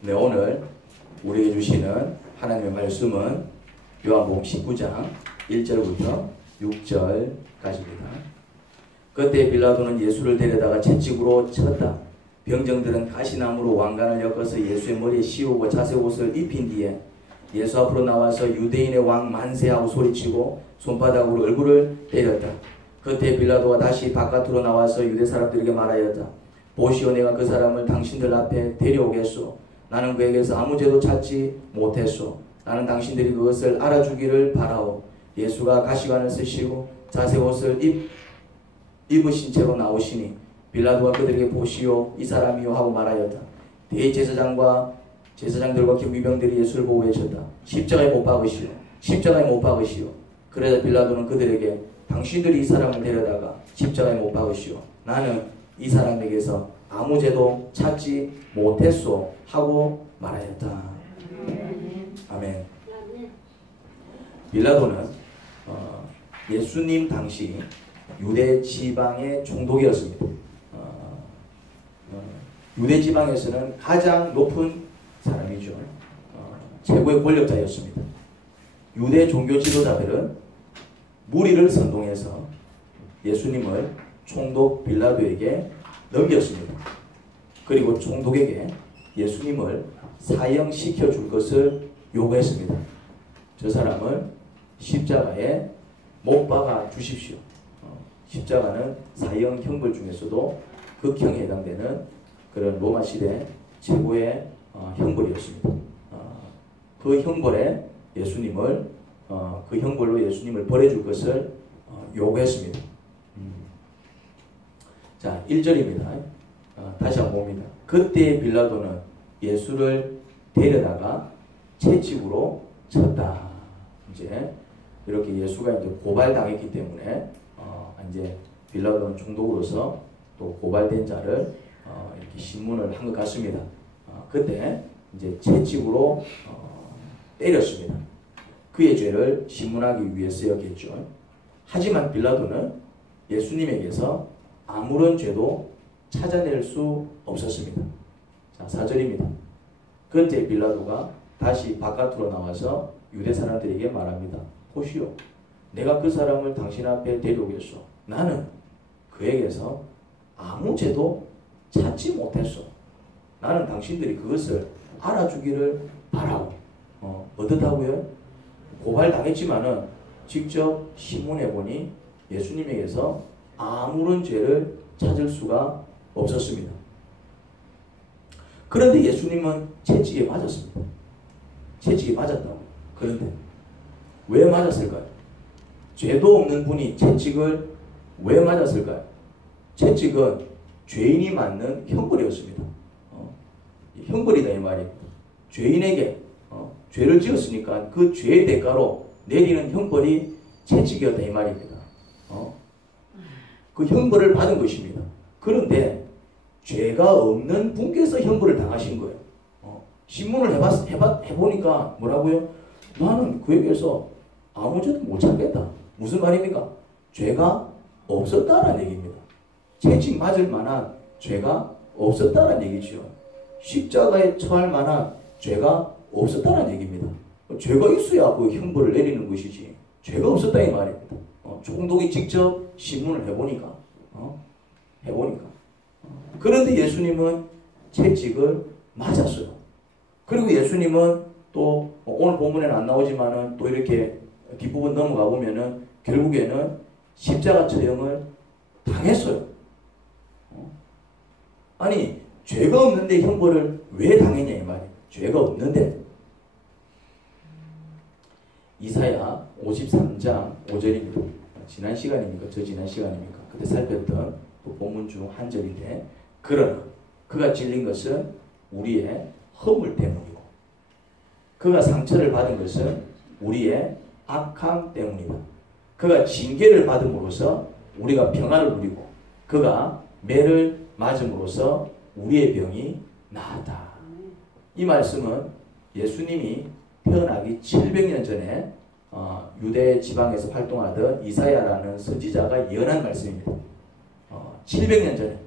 네, 오늘 우리에게 주시는 하나님의 말씀은 요한복음 19장 1절부터 6절까지입니다. 그때 빌라도는 예수를 데려다가 채찍으로 쳤다. 병정들은 가시나무로 왕관을 엮어서 예수의 머리에 씌우고 자색 옷을 입힌 뒤에 예수 앞으로 나와서 유대인의 왕 만세하고 소리치고 손바닥으로 얼굴을 때렸다. 그때 빌라도가 다시 바깥으로 나와서 유대 사람들에게 말하였다. 보시오, 내가 그 사람을 당신들 앞에 데려오겠소. 나는 그에게서 아무 죄도 찾지 못했소. 나는 당신들이 그것을 알아주기를 바라오. 예수가 가시관을 쓰시고 자색 옷을 입으신 채로 나오시니 빌라도가 그들에게 보시오, 이 사람이요 하고 말하였다. 대제사장과 제사장들과 경비병들이 예수를 보고 외쳤다. 십자가에 못 박으시오. 십자가에 못 박으시오. 그러자 빌라도는 그들에게 당신들이 이 사람을 데려다가 십자가에 못 박으시오. 나는 이 사람에게서 아무 죄도 찾지 못했소 하고 말하였다. 아멘. 빌라도는 예수님 당시 유대 지방의 총독이었습니다. 유대 지방에서는 가장 높은 사람이죠. 최고의 권력자였습니다. 유대 종교 지도자들은 무리를 선동해서 예수님을 총독 빌라도에게 넘겼습니다. 그리고 총독에게 예수님을 사형시켜 줄 것을 요구했습니다. 저 사람을 십자가에 못 박아 주십시오. 십자가는 사형 형벌 중에서도 극형에 해당되는 그런 로마 시대 최고의 형벌이었습니다. 그 형벌에 예수님을 그 형벌로 예수님을 벌해줄 것을 요구했습니다. 자, 1절입니다. 다시 한번 봅니다. 그때 빌라도는 예수를 데려다가 채찍으로 쳤다. 이제 이렇게 예수가 이제 고발당했기 때문에 이제 빌라도는 총독으로서 또 고발된 자를 이렇게 신문을 한 것 같습니다. 그때 이제 채찍으로 때렸습니다. 그의 죄를 신문하기 위해서였겠죠. 하지만 빌라도는 예수님에게서 아무런 죄도 찾아낼 수 없었습니다. 자, 4절입니다. 그때 빌라도가 다시 바깥으로 나와서 유대 사람들에게 말합니다. 보시오, 내가 그 사람을 당신 앞에 데려오겠소. 나는 그에게서 아무 죄도 찾지 못했소. 나는 당신들이 그것을 알아주기를 바라오. 어떻다고요? 고발당했지만은 직접 신문해 보니 예수님에게서 아무런 죄를 찾을 수가 없었습니다. 그런데 예수님은 채찍에 맞았습니다. 채찍에 맞았다고. 그런데 왜 맞았을까요? 죄도 없는 분이 채찍을 왜 맞았을까요? 채찍은 죄인이 맞는 형벌이었습니다. 형벌이다 이 말입니다. 죄인에게 죄를 지었으니까 그 죄의 대가로 내리는 형벌이 채찍이었다 이 말입니다. 그 형벌을 받은 것입니다. 그런데 죄가 없는 분께서 형벌을 당하신 거예요. 신문을 해보니까 뭐라고요? 나는 그에게서 아무 죄도 못 찾겠다. 무슨 말입니까? 죄가 없었다는 얘기입니다. 채찍 맞을 만한 죄가 없었다는 얘기죠. 십자가에 처할 만한 죄가 없었다는 얘기입니다. 죄가 있어야 그 형벌을 내리는 것이지 죄가 없었다 이 말입니다. 총독이 직접 신문을 해보니까 그런데 예수님은 채찍을 맞았어요. 그리고 예수님은 또 오늘 본문에는 안 나오지만은 또 이렇게 뒷부분 넘어가 보면은 결국에는 십자가 처형을 당했어요. 아니 죄가 없는데 형벌을 왜 당했냐 이 말이에요. 죄가 없는데. 이사야 53장 5절입니다. 지난 시간입니까? 지난 시간입니까? 그때 살폈던 그 본문 중 한 절인데, 그러나 그가 찔린 것은 우리의 허물 때문이고 그가 상처를 받은 것은 우리의 악함 때문이다. 그가 징계를 받음으로써 우리가 평안을 누리고 그가 매를 맞음으로써 우리의 병이 나았다. 이 말씀은 예수님이 태어나기 700년 전에 유대 지방에서 활동하던 이사야라는 선지자가 예언한 말씀입니다. 700년 전에.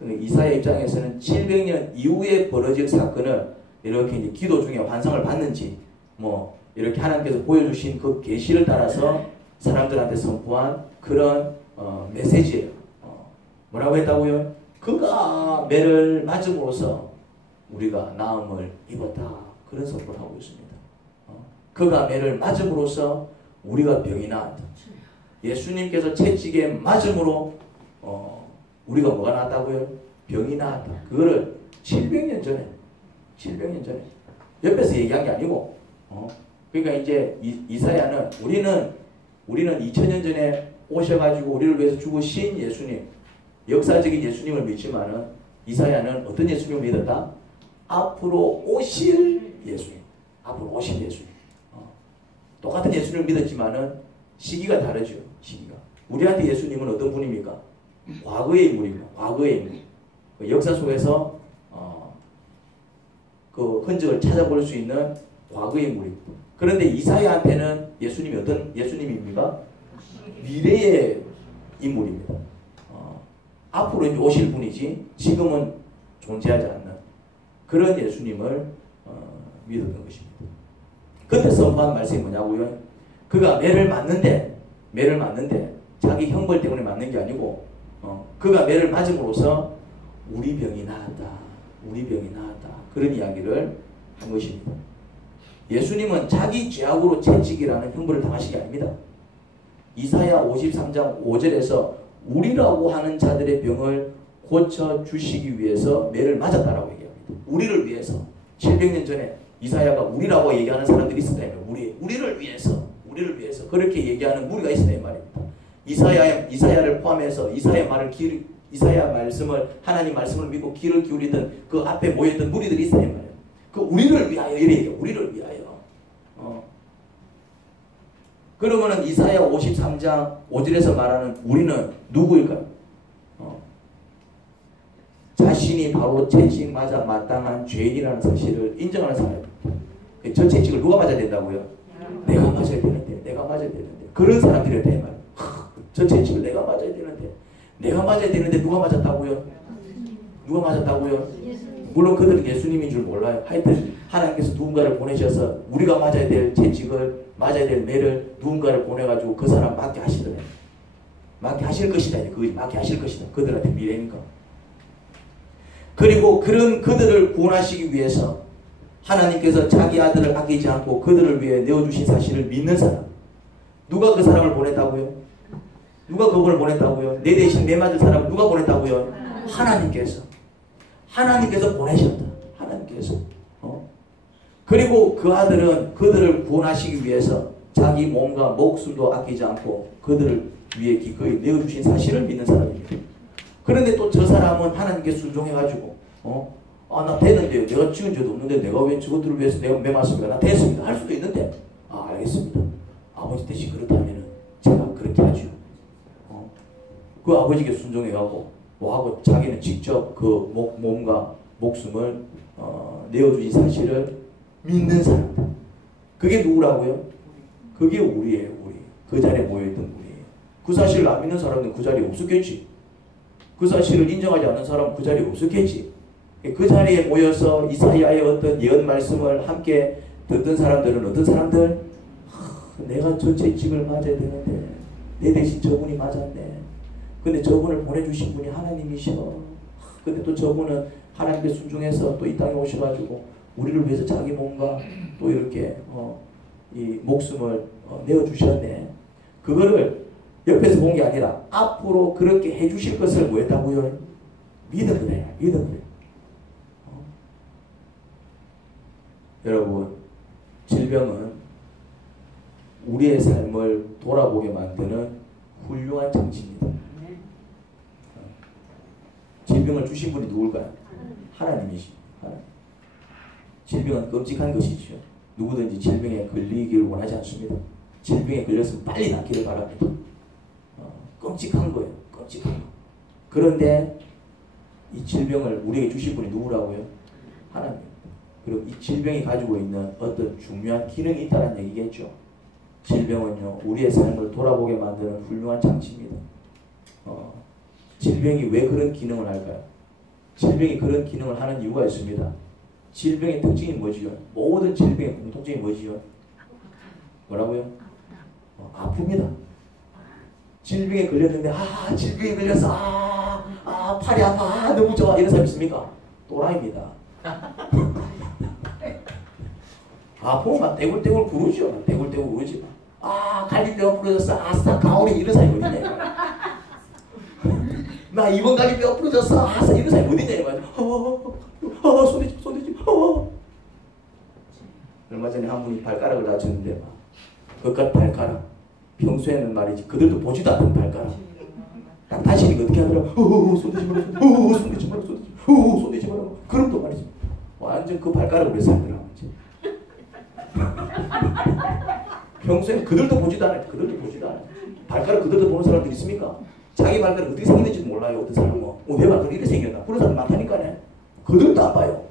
이사야 입장에서는 700년 이후에 벌어질 사건을 이렇게 이제 기도 중에 환상을 봤는지 뭐 이렇게 하나님께서 보여주신 그 계시를 따라서 사람들한테 선포한 그런 메시지예요. 뭐라고 했다고요? 그가 매를 맞음으로써 우리가 나음을 입었다. 그런 선포를 하고 있습니다. 그가 매를 맞음으로써 우리가 병이 나았다. 예수님께서 채찍에 맞음으로 우리가 뭐가 나았다고요? 병이 나았다. 그거를 700년 전에 옆에서 얘기한 게 아니고 그러니까 이제 이사야는 우리는 2000년 전에 오셔가지고 우리를 위해서 죽으신 예수님, 역사적인 예수님을 믿지만은 이사야는 어떤 예수님을 믿었다? 앞으로 오실 예수님. 똑같은 예수님을 믿었지만은 시기가 다르죠. 시기가. 우리한테 예수님은 어떤 분입니까? 과거의 인물입니다. 과거의 인물. 그 역사 속에서 그 흔적을 찾아볼 수 있는 과거의 인물입니다. 그런데 이사야한테는 예수님이 어떤 예수님입니까? 미래의 인물입니다. 앞으로 이제 오실 분이지 지금은 존재하지 않는 그런 예수님을 믿었던 것입니다. 그때 선포한 말씀이 뭐냐고요? 그가 매를 맞는데 자기 형벌 때문에 맞는 게 아니고 그가 매를 맞음으로써 우리 병이 나았다. 그런 이야기를 한 것입니다. 예수님은 자기 죄악으로 채찍이라는 형벌을 당하신 게 아닙니다. 이사야 53장 5절에서 우리라고 하는 자들의 병을 고쳐주시기 위해서 매를 맞았다라고 얘기합니다. 우리를 위해서 700년 전에 이사야가 우리라고 얘기하는 사람들이 있었다면 우리를 위해서 그렇게 얘기하는 무리가 있었다는 말입니다. 이사야를 포함해서 이사야 말씀을 하나님 말씀을 믿고 귀를 기울이던 그 앞에 모였던 무리들이 있었다는 말이에요. 그 우리를 위하여 이래 얘기해요. 우리를 위하여. 그러면은 이사야 53장 5절에서 말하는 우리는 누구일까요? 자신이 바로 채찍 맞아 마땅한 죄인이라는 사실을 인정하는 사람입니다. 저 채찍을 누가 맞아야 된다고요? 내가 맞아야 되는데 그런 사람들이었다 이 말이에요. 저 채찍을 내가 맞아야 되는데 누가 맞았다고요? 물론 그들은 예수님인 줄 몰라요. 하여튼 하나님께서 누군가를 보내셔서 우리가 맞아야 될 채찍을 맞아야 될 매를 누군가를 보내가지고 그 사람 맞게 하시더래요. 맞게 하실 것이다. 그들한테 미래니까. 그리고 그런 그들을 구원하시기 위해서 하나님께서 자기 아들을 아끼지 않고 그들을 위해 내어주신 사실을 믿는 사람. 누가 그 사람을 보냈다고요? 누가 그분을 보냈다고요? 내 대신 매 맞을 사람을 누가 보냈다고요? 하나님께서 보내셨다. 그리고 그 아들은 그들을 구원하시기 위해서 자기 몸과 목숨도 아끼지 않고 그들을 위해 기꺼이 내어주신 사실을 믿는 사람입니다. 그런데 또 저 사람은 하나님께 순종해가지고 나 되는데요. 내가 찍은 죄도 없는데 내가 왜 저것들을 위해서 내가 매 맞습니까? 나 됐습니다. 할 수도 있는데 알겠습니다. 아버지 대신 그렇다면 제가 그렇게 하죠. 그 아버지께 순종해가고 하고 자기는 직접 그 몸과 목숨을 내어주신 사실을 믿는 사람들. 그게 누구라고요? 그게 우리예요. 그 자리에 모여있던 우리예요. 그 사실을 안 믿는 사람은 그 자리에 없었겠지. 그 사실을 인정하지 않는 사람은 그 자리에 없었겠지. 그 자리에 모여서 이사야의 어떤 예언 말씀을 함께 듣던 사람들은 어떤 사람들? 내가 저 채찍을 맞아야 되는데 내 대신 저분이 맞았네. 근데 저분을 보내주신 분이 하나님이셔. 근데 또 저분은 하나님께 순종해서 또 이 땅에 오셔가지고 우리를 위해서 자기 몸과 또 이렇게 이 목숨을 내어주셨네. 그거를 옆에서 본 게 아니라 앞으로 그렇게 해주실 것을 뭐 했다고요? 믿은 거예요. 여러분, 질병은 우리의 삶을 돌아보게 만드는 훌륭한 장치입니다. 질병을 주신 분이 누굴까요? 하나님이시죠. 질병은 끔찍한 것이죠. 누구든지 질병에 걸리기를 원하지 않습니다. 질병에 걸렸으면 빨리 낫기를 바랍니다. 끔찍한 거예요. 그런데 이 질병을 우리에게 주실 분이 누구라고요? 하나님. 그리고 이 질병이 가지고 있는 어떤 중요한 기능이 있다는 얘기겠죠. 질병은요, 우리의 삶을 돌아보게 만드는 훌륭한 장치입니다. 질병이 왜 그런 기능을 할까요? 질병이 그런 기능을 하는 이유가 있습니다. 질병의 특징이 뭐지요? 모든 질병의 공통점이 뭐지요? 뭐라고요? 아픕니다. 질병에 걸렸는데 질병에 걸려서 팔이 아파 너무 좋아 이런 사람 있습니까? 또라이입니다. 아프면 막 떼굴떼굴 구르죠. 떼굴떼굴 구르지 마. 갈비뼈가 부러졌어. 아싸 가오리 이런 사람이 어디냐. 나 이번 갈비뼈가 부러졌어. 아싸 이런 사람이 어디냐. 손대지 마. 얼마 전에 한 분이 발가락을 다쳤는데 그깟 발가락 평소에는 말이지 그들도 보지도 않는 발가락 딱 다치니까 어떻게 하더라. 손대지 마라. 그럼 또 말이지 완전 그 발가락으로 살더라. 평소에는 그들도 보지도 않아요. 발가락 그들도 보는 사람들 있습니까? 자기 발가락 어떻게 생겼는지도 몰라요. 어떤 사람은 내 발가락 이렇게 생겼나 그런 사람 많다니까요. 그들도 안 봐요.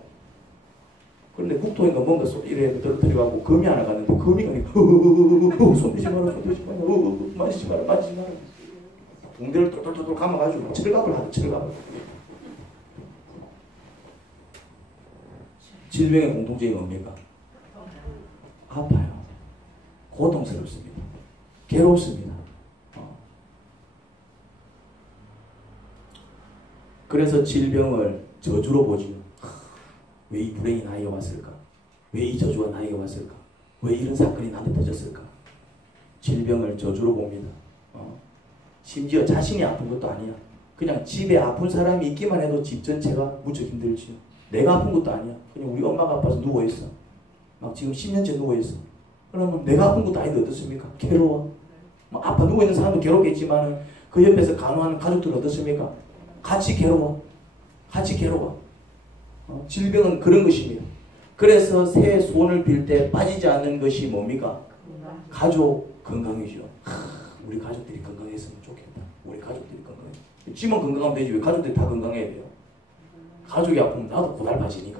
그런데 국토인가 뭔가 이래 떨어뜨려가고 금이 하나 갔는데 금이 가니까 손대지 마라. 만지지 마라. 붕대를 똘똘똘 감아가지고 철갑을 하죠. 철갑을. 질병의 공통점이 뭡니까? 아파요. 고통스럽습니다. 괴롭습니다. 그래서 질병을 저주로 보지요. 왜 이 불행이 나에게 왔을까? 왜 이 저주가 나에게 왔을까? 왜 이런 사건이 나한테 터졌을까? 질병을 저주로 봅니다. 심지어 자신이 아픈 것도 아니야. 그냥 집에 아픈 사람이 있기만 해도 집 전체가 무척 힘들지요. 내가 아픈 것도 아니야. 그냥 우리 엄마가 아파서 누워있어. 막 지금 10년째 누워있어. 그러면 내가 아픈 것도 아닌데 어떻습니까? 괴로워. 아파 누워있는 사람도 괴롭겠지만 그 옆에서 간호하는 가족들은 어떻습니까? 같이 괴로워. 질병은 그런 것입니다. 그래서 새 소원을 빌 때 빠지지 않는 것이 뭡니까? 가족 건강이죠. 우리 가족들이 건강했으면 좋겠다. 우리 가족들이 건강해. 지만 건강하면 되지 왜 가족들이 다 건강해야 돼요? 가족이 아프면 나도 고달파지니까.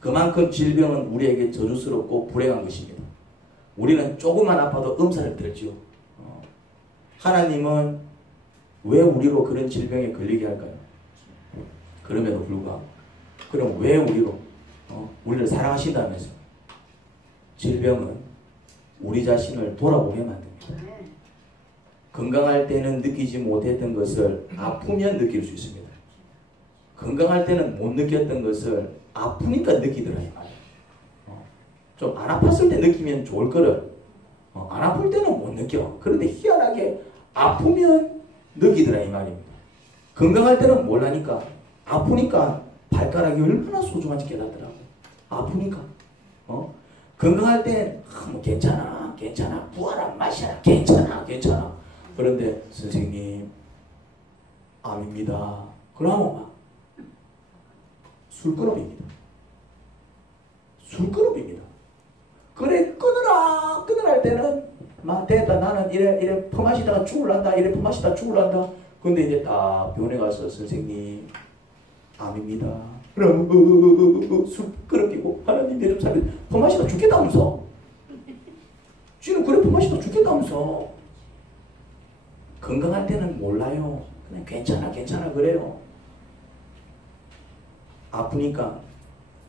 그만큼 질병은 우리에게 저주스럽고 불행한 것입니다. 우리는 조금만 아파도 엄살을 떨지요. 하나님은 왜 우리로 그런 질병에 걸리게 할까요? 그럼에도 불구하고 그럼 왜 우리로 우리를 사랑하신다면서 질병은 우리 자신을 돌아보게 만듭니다. 건강할 때는 느끼지 못했던 것을 아프면 느낄 수 있습니다. 건강할 때는 못 느꼈던 것을 아프니까 느끼더라 이 말이에요. 좀 안 아팠을 때 느끼면 좋을 거를 안 아플 때는 못 느껴. 그런데 희한하게 아프면 느끼더라 이 말입니다. 건강할 때는 몰라니까 아프니까 발가락이 얼마나 소중한지 깨닫더라고. 아프니까 건강할 때는 뭐 괜찮아 부어라 마셔라 괜찮아 그런데 선생님 암입니다. 그러면 막 술그룹입니다. 그래 끊으라 할 때는 막 됐다 나는 이래 퍼마시다가 죽을란다 근데 이제 다 병원에 가서 선생님 암입니다. 그럼 술그룹 끼고 하나님 내 좀 살려. 퍼마시다 죽겠다면서. 쥐는 그래 퍼마시다 죽겠다면서. 건강할 때는 몰라요. 그냥 괜찮아 그래요. 아프니까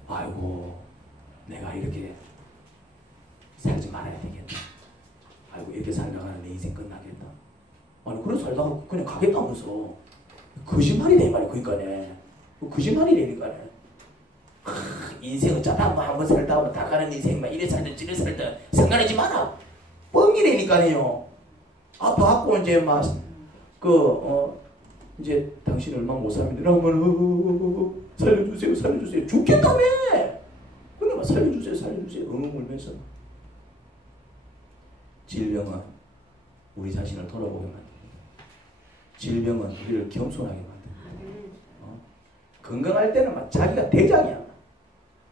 아이고 내가 이렇게 살지 말아야 되겠다. 아이고 이렇게 살다가는 내 인생 끝나겠다. 아니 그래 살다가 그냥 가겠다면서. 거짓말이네 이 말이야. 그러니까네. 거짓말이라니까네. 인생은 짜다 한번 살다 다 가는 인생 막 이래 살든 저래 살든 상관하지 마라. 뻥이라니까요. 아파갖고 이제 막 이제 당신 얼마 못 살면 살려주세요 죽겠다며. 근데 막 살려주세요 엉엉 울면서. 질병은 우리 자신을 돌아보게 만듭니다. 질병은 우리를 겸손하게 만듭니다. 건강할 때는 막 자기가 대장이야.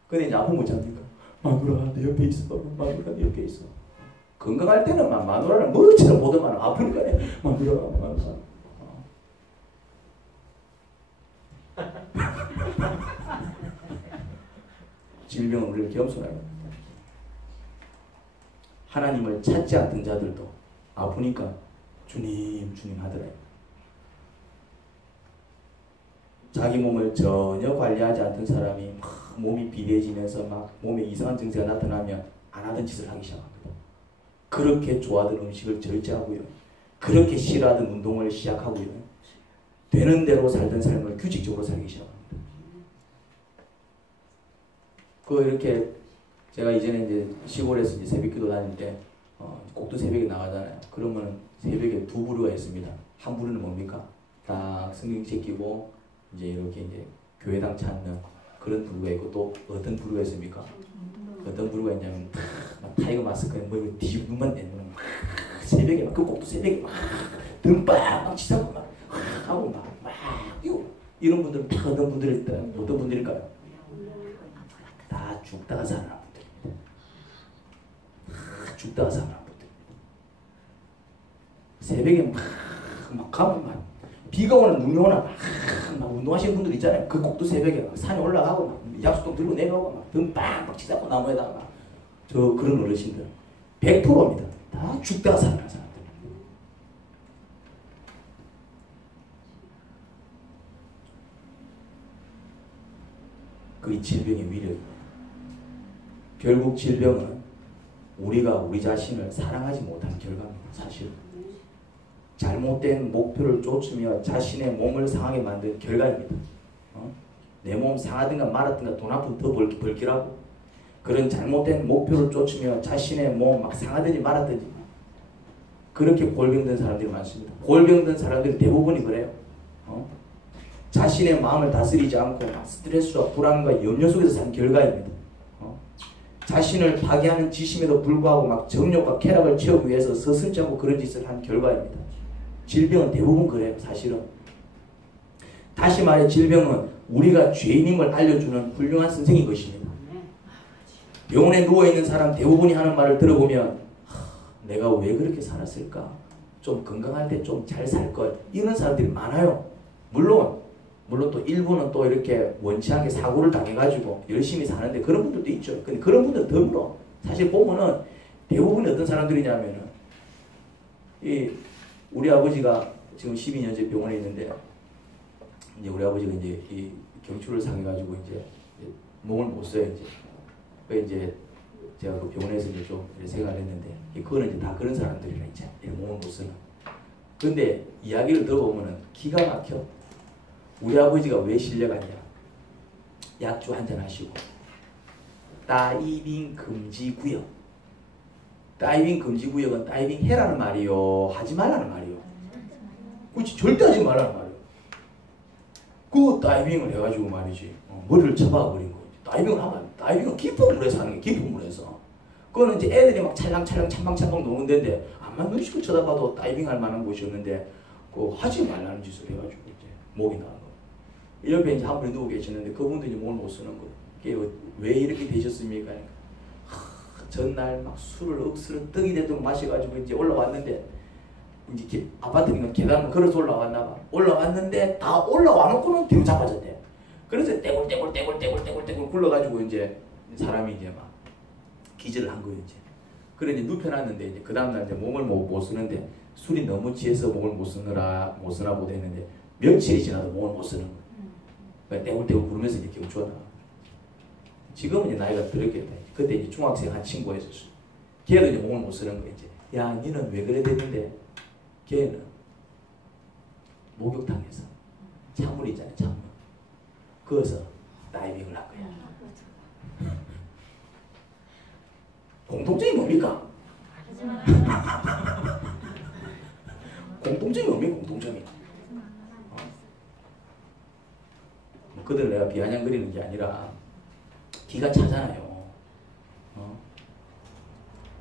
근데 이제 아프면 뭐합니까? 마누라 내 옆에 있어. 건강할 때는 막 마누라를 뭐처럼 보더만 아프니까 마누라. 질병은 우리를 겸손하게 만듭니다. 하나님을 찾지 않던 자들도 아프니까 주님 하더래요. 자기 몸을 전혀 관리하지 않던 사람이 막 몸이 비대해지면서 막 몸에 이상한 증세가 나타나면 안 하던 짓을 하기 시작합니다. 그렇게 좋아하던 음식을 절제하고요. 그렇게 싫어하던 운동을 시작하고요. 되는 대로 살던 삶을 규칙적으로 살기 시작합니다. 이렇게 제가 이전에 이제 시골에서 이제 새벽기도 다닐 때 꼭두 새벽에 나가잖아요. 그러면 새벽에 두 부류가 있습니다. 한 부류는 뭡니까? 딱 성경 제끼고 이제 이렇게 이제 교회당 찾는 그런 부류가 있고 또 어떤 부류가 있습니까? 어떤 부류가 있냐면 막 타이거 마스크에 뭐 뒤집어 눈만 내는 새벽에 막 그 꼭두 새벽에 막 등빵 치자고 막 하고 막 이런 분들은 다 어떤 분들일까요? 다 죽다가 살아난 분들입니다. 다 죽다가 살아난 분들입니다. 새벽에 막 가면 막 비가 오나 눈이 오나 막 운동하시는 분들 있잖아요. 그 꼭두 새벽에 막 산에 올라가고 막 약수통 들고 내려오고 막 등 빵빵 치자고 나무에다가 막 그런 어르신들 100%입니다. 다 죽다가 살아난 사람들. 그게 질병의 위력입니다. 결국 질병은 우리가 우리 자신을 사랑하지 못한 결과입니다. 사실 잘못된 목표를 쫓으며 자신의 몸을 상하게 만든 결과입니다. 내 몸 상하든가 말았든가 돈 한 푼 더 벌기라고 그런 잘못된 목표를 쫓으며 자신의 몸 막 상하든지 말았든지 그렇게 골병든 사람들이 많습니다. 골병든 사람들 대부분이 그래요. 자신의 마음을 다스리지 않고 스트레스와 불안과 염려 속에서 산 결과입니다. 자신을 파괴하는 지심에도 불구하고 막 정욕과 쾌락을 채우기 위해서 서슴지 않고 그런 짓을 한 결과입니다. 질병은 대부분 그래요. 사실은. 다시 말해 질병은 우리가 죄인임을 알려주는 훌륭한 선생인 것입니다. 병원에 누워있는 사람 대부분이 하는 말을 들어보면 내가 왜 그렇게 살았을까? 좀 건강할 때 좀 잘 살걸. 이런 사람들이 많아요. 물론 또 일부는 또 이렇게 원치 않게 사고를 당해가지고 열심히 사는데 그런 분들도 있죠. 근데 그런 분들은 드물어. 사실 보면은 대부분이 어떤 사람들이냐면은 우리 아버지가 지금 12년째 병원에 있는데 이제 우리 아버지가 이제 이 경추를 상해가지고 이제 몸을 못 써요. 이제 제가 그 병원에서 이제 좀 생활했는데 그거는 이제 다 그런 사람들이라 이제 몸을 못 쓰는. 근데 이야기를 들어보면은 기가 막혀. 우리 아버지가 왜 실려갔냐? 약주 한잔 하시고 다이빙 금지 구역. 다이빙 금지 구역은 다이빙 해라는 말이요, 하지 말라는 말이요. 그렇지, 절대 하지 말라는 말이요. 그 다이빙을 해가지고 말이지 머리를 잡아버린 거지. 다이빙을 하면 다이빙은 깊은 물에서 하는 게 깊은 물에서. 그거는 이제 애들이 막 찰랑찰랑 찰방찰방 노는 데인데 암만 눈시고 쳐다봐도 다이빙 할 만한 곳이었는데 그 하지 말라는 짓을 해가지고 이제 목이 나간 거예요. 옆에 이제 한 분이 누워 계셨는데 그분도 이제 몸을 못 쓰는 거예요. 왜 이렇게 되셨습니까? 그러니까 전날 막 술을 억수로 떡이 되도록 마셔가지고 이제 올라왔는데 이제 아파트니까 계단을 걸어서 올라왔나 봐. 올라왔는데 다 올라와놓고는 뒤로 자빠졌대. 그래서 떼굴떼굴 굴러가지고 이제 사람이 이제 막 기절을 한 거예요. 이제. 그래 이제 눕혀놨는데 이제 그 다음날 이제 몸을 못 쓰는데 술이 너무 취해서 몸을 못 쓰나 보다 했는데 며칠이 지나도 몸을 못 쓰는 거예요. 그러니까 떼굴 구르면서 이제 경추가 나와. 지금은 이제 나이가 들었겠다. 그때 이제 중학생 한 친구가 있었어. 걔도 이제 몸을 못 쓰는 거야. 이제. 야, 니는 왜 그래 됐는데? 걔는 목욕탕에서 찬물 있잖아요, 찬물. 그어서 다이빙을 한 거야. 공통점이 뭡니까? 공통점이 뭡니까? 공통점이. 그들 내가 비아냥거리는 게 아니라 기가 차잖아요.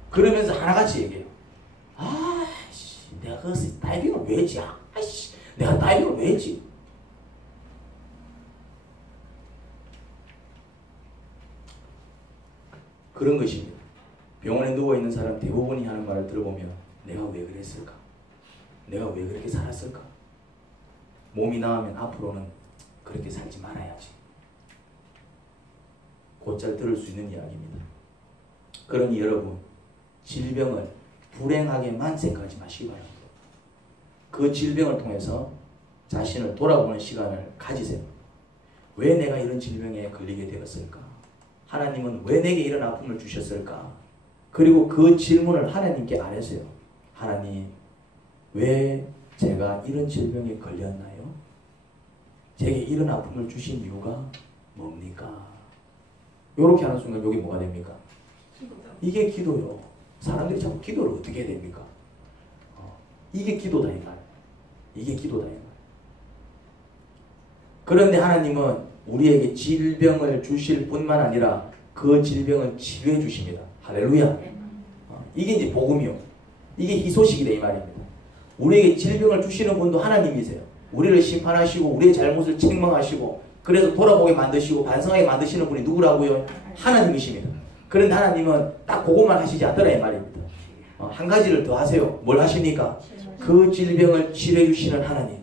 그러면서 하나같이 얘기해요. 아씨, 내가 그 다이빙을 왜 했지? 아씨, 내가 다이빙을 왜 했지? 그런 것입니다. 병원에 누워있는 사람 대부분이 하는 말을 들어보면 내가 왜 그랬을까? 내가 왜 그렇게 살았을까? 몸이 나으면 앞으로는 그렇게 살지 말아야지. 곧잘 들을 수 있는 이야기입니다. 그러니 여러분, 질병을 불행하게만 생각하지 마시기 바랍니다. 그 질병을 통해서 자신을 돌아보는 시간을 가지세요. 왜 내가 이런 질병에 걸리게 되었을까? 하나님은 왜 내게 이런 아픔을 주셨을까? 그리고 그 질문을 하나님께 안 했어요. 하나님, 왜 제가 이런 질병에 걸렸나요? 제게 이런 아픔을 주신 이유가 뭡니까? 이렇게 하는 순간 여기 뭐가 됩니까? 이게 기도요. 사람들이 자꾸 기도를 어떻게 해야 됩니까? 이게 기도다 이 말. 이게 기도다 이 말. 그런데 하나님은 우리에게 질병을 주실 뿐만 아니라 그 질병을 치료해 주십니다. 할렐루야. 이게 이제 복음이요. 이게 희소식이다 이 말입니다. 우리에게 질병을 주시는 분도 하나님이세요. 우리를 심판하시고 우리의 잘못을 책망하시고 그래서 돌아보게 만드시고 반성하게 만드시는 분이 누구라고요? 하나님이십니다. 그런데 하나님은 딱 그것만 하시지 않더라 이 말입니다. 한 가지를 더 하세요. 뭘 하십니까? 그 질병을 치료해 주시는 하나님.